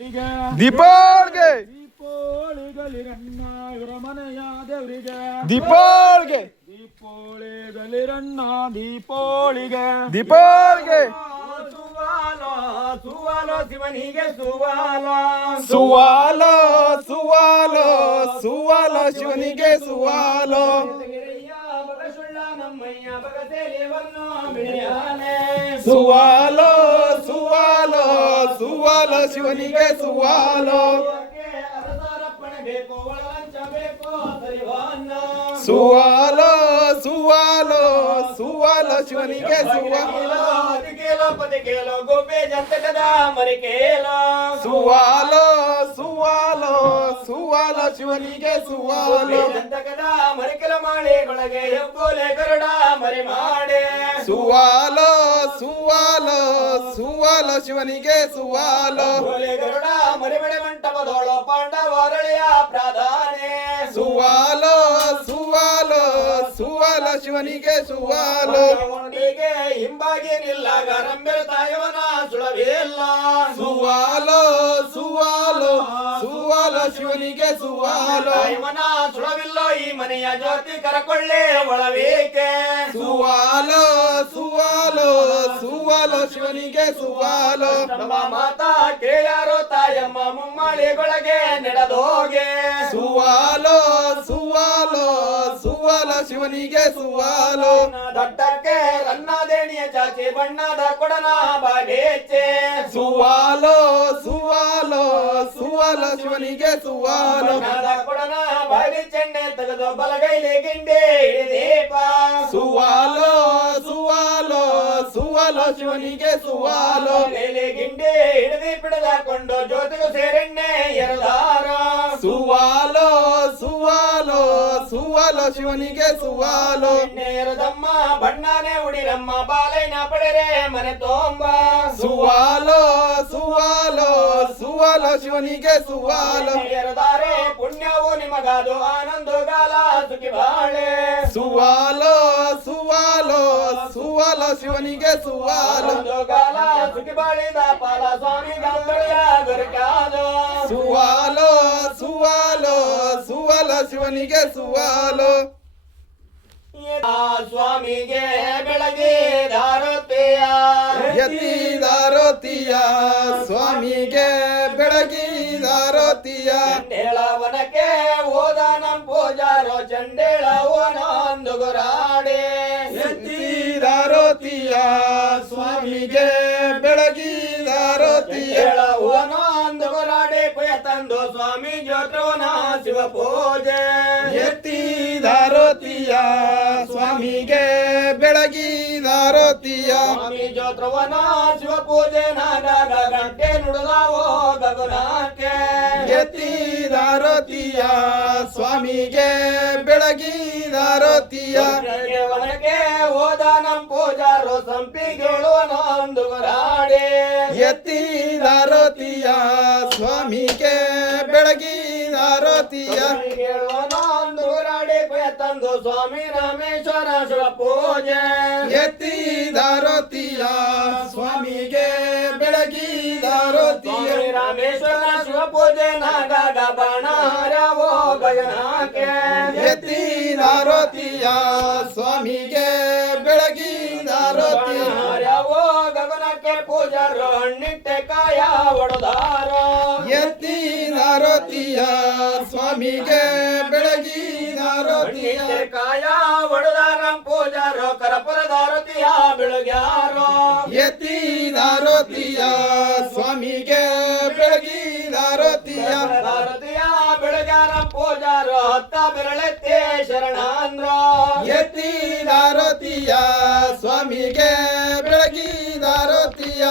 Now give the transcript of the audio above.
ದೀಪಾವಳಿಗೆ ದೀಪಾವಳಿಗಳಿರಣ್ಣ ಇವರ ಮನೆಯ ದೇವರಿಗೆ ದೀಪಾವಳಿಗೆ ದೀಪಾವಳಿಗಳಿರಣ್ಣ ದೀಪಾವಳಿಗೆ ದೀಪಾವಳಿಗೆ ಸುವಾಲೋ ಸುವಾಲೋ ಶಿವನಿಗೆ ಸುವಾಲೋ ಸುವಾಲೋ ಸುವಾಲೋ ಸುವಾಲೋ ಶಿವನಿಗೆ ಸುವಾಲೋ ನಮ್ಮಯ್ಯ ಬಗಸೇಲಿವನ್ನು ಬಿಡಿಯಾನೆ ಸುವಾಲೋ ಸುವಾಲೋ ಸುವಾಲೋ ಶಿವನಿಗೆ ಸುವಾಲೋ ಅರಸರಪ್ಪಣೆ ಬೇಕು ಒಳವಂಚ ಬೇಕು ಸರಿವಾನ್ನ ಸುವಾಲೋ ಸುವಾಲೋ ಸುವಾಲೋ ಶಿವನಿಗೆ ಸುವಾಲೋ ಅದಿಕೇಲೋ ಪದಿಕೇಲೋ ಗೋಪೆ ಜಂತಕದ ಮರಿಕೇಲೋ ಸುವಾಲೋ ಸುವಾಲೋ ಸುವಾಲೋ ಶಿವನಿಗೆ ಸುವಾಲೋ ಜಂತಕದ ಮರಿಕೆಲ ಮಾಳೆಗೊಳಗೆ ಹೆಬ್ಬುಲೆ ಗರುಡ ಮರಿ ಮಾಡೆ ಸುವಾಲೋ ಸುವಾಲೋ ಸುವಾಲೋ ಶಿವನಿಗೆ ಸುವಾಲೋ ಗೋಲೆ ಗರುಡ ಮರಿಮಡೆ ಮಂಟಪದೋಳು ಪಾಂಡವರಳಿಯ ಪ್ರಾಧಾನೆ ಸುವಾಲೋ ಸುವಾಲೋ ಸುವಾಲೋ ಶಿವನಿಗೆ ಸುವಾಲೋ ಅವನಿಗೆ ಹಿಂಬಾಗಿ ನಿಲ್ಲಾಗ ರಂಬೆರ ತಾಯವನ ಸುಳವಿಲ್ಲ ಸುವಾಲೋ ಸುವಾಲೋ ಸುವಾಲೋ ಶಿವನಿಗೆ ಸುವಾಲೋ ತಾಯವನ ಸುಳವಿಲ್ಲ ಈ ಮನೆಯ ಜ್ಯೋತಿ ಕರಕೊಳ್ಳೆ ಒಳವೇಕೆ ಸುವಾಲೋ ಸುವಾಲೋ ಸುವಾಲೋ ಶಿವನಿಗೆ ಸುವಾಲೋ ನಮ್ಮ ಮಾತಾ ಕೇಳ್ಯಾರೋ ತಾಯಮ್ಮ ಮುಮ್ಮಳಿಗೊಳಗೆ ನಡೆದೋಗೆ ಸುವಾಲೋ ಸುವಾಲೋ ಸುವಾಲೋ ಶಿವನಿಗೆ ಸುವಾಲೋ ದೊಡ್ಡಕ್ಕೆ ರನ್ನಾದೇಣಿಯ ಚಾಚಿ ಬಣ್ಣದ ಕೊಡನ ಬಾಗೇಚೆ ಸುವಾಲೋ ಸುವಾಲೋ ಸುವಾಲೋ ಶಿವನಿಗೆ ಸುವಾಲೋ ಬಣ್ಣದ ಕೊಡನ ಬಾಗಿ ಚೆಂಡೆ ತೆಗೆದು ಬಲಗೈಲಿ ಗಿಂಡಿ ಹಿಡಿದೀಪ ಸುವಾಲೋ ಸುವಾಲೋ ಸುವಾಲೋ ಶಿವನಿಗೆ ಸುವಾಲೋ ಬಲಗೈಲಿ ಗಿಂಡಿ ಹಿಡಿದಿ ಬಿಡದಾಕೊಂಡು ಜ್ಯೋತಿಗೂ ಸೇರೆಣ್ಣೆ ಎರದಾರ ಸುವಾಲೋ ಸುವಾಲೋ ಸುವಾಲೋ ಶಿವನಿಗೆ ಸುವಾಲೋ ಎಣ್ಣೆ ಎರದಮ್ಮ ಬಣ್ಣನೆ ಉಡಿರಮ್ಮ ಬಾಲೈನ ಪಡೆರೆ ಮನೆ ತೋಂಬ ಸುವಾಲೋ ಸುವಾಲೋ ಸುವಾಲೋ ಶಿವನಿಗೆ ಸುವಾಲೋ ಎರದಾರೆ ಪುಣ್ಯವು ನಿಮಗಾದು ಆನಂದಗಾಲ ಸುಖಿ ಬಾಳೆ ಸುವಾಲೋ ಸುವಾಲೋ ಸುವಾಲೋ ಶಿವನಿಗೆ ಸುವಾಲೋ ಆನಂದಗಾಲ ಸುಖಿ ಬಾಳಿದ ಪಾಲ ಸ್ವಾಮಿ ಗಂಬಳಿಯ ಗರುಕಾದು ಸುವಾಲೋ ಸುವಾಲೋ ಸುವಾಲೋ ಶಿವನಿಗೆ ಸುವಾಲೋ ಸ್ವಾಮಿಗೆ ಬೆಳಗ್ಗೆ ಧಾರತೆಯ ಎತ್ತಿದಾರೋತಿಯ ಸ್ವಾಮಿಗೆ ಬೆಳಗಿದಾರೋತಿಯ ಚಂಡೇಳವನಕ್ಕೆ ಹೋದ ನಮ್ ಪೂಜಾರೋ ಚಂಡೇಳವನೊಂದು ಗುರಾಡೆ ಎತ್ತಿದಾರೋತಿಯ ಸ್ವಾಮಿಗೆ ಬೆಳಗಿದಾರೋತಿಯ ಹೇಳವನೊಂದು ಗುರಾಡೆ ಕುಯ ತಂದು ಸ್ವಾಮಿ ಜ್ಯೋತ್ರವನ ಶಿವ ಪೂಜೆ ಎತ್ತಿದಾರೋತಿಯ ಸ್ವಾಮಿಗೆ ಬೆಳಗಿದಾರೋತಿಯ ಸ್ವಾಮಿ ಜ್ಯೋತ್ರವನ ಶಿವ ಪೂಜೆ ನಾಗಾಗ ಗಂಟೆ ನುಡಿದಾವೋ ಗಗನಕ್ಕೆ ಎತ್ತಿದಾರೋತಿಯ ಸ್ವಾಮಿಗೆ ಬೆಳಗಿದಾರೋತಿಯ ವನಕ್ಕೆ ಹೋದ ನಮ್ ಪೂಜಾರೋ ಸಂಪಿಗೆಳುವನೊಂದು ಗುರಾಡೆ ಎತ್ತಿದಾರೋತಿಯ ಸ್ವಾಮಿಗೆ ಬೆಳಗಿದಾರೋತಿಯ ಹೇಳುವನೊಂದು ಗುರಾಡೆ ಕುಯ ತಂದು ಸ್ವಾಮಿ ರಾಮೇಶ್ವರ ಶಿವ ಪೂಜೆ ಎತ್ತಿದಾರೋತಿಯ ಸ್ವಾಮಿಗೆ ಬೆಳಗಿದಾರೋತಿಯ ಸ್ವಾಮಿ ರಾಮೇಶ್ವರ ಶಿವ ಪೂಜೆ ನಾಗಾಗ ಬಾಣಾರವೋ ಗಗನಕ್ಕೆ ಎತ್ತಿದಾರೋತಿಯ ಸ್ವಾಮಿಗೆ ಬೆಳಗಿದಾರೋತಿಯ ಬಾಣಾರವೋ ಗಗನಕ್ಕೆ ಪೂಜಾರೋ ಹಣ್ಣಿಟ್ಟೆ ಕಾಯ ಒಡದಾರ ಎತ್ತಿದಾರೋತಿಯ ಸ್ವಾಮಿಗೆ ಬೆಳಗಿದಾರೋತಿಯ ಹಣ್ಣಿಟ್ಟೆ ಕಾಯ ಒಡದಾರ ಪೂಜಾರೋ ಕರಪುರದಾರತಿಯ ಬೆಳಗ್ಯಾರೋ ಎತ್ತಿದಾರೋತಿಯ ಸ್ವಾಮಿಗೆ ಬೆಳಗಿದಾರೋತಿಯ ಭಾರತೀಯ ಬೆಳಗಾರ ಪೂಜಾರೋ ಹತ್ತ ಬೆರಳೆತ್ತೆ ಶರಣಾಂದ್ರ ಎತ್ತಿದಾರೋತಿಯ ಸ್ವಾಮಿಗೆ ಬೆಳಗಿದಾರೋತಿಯ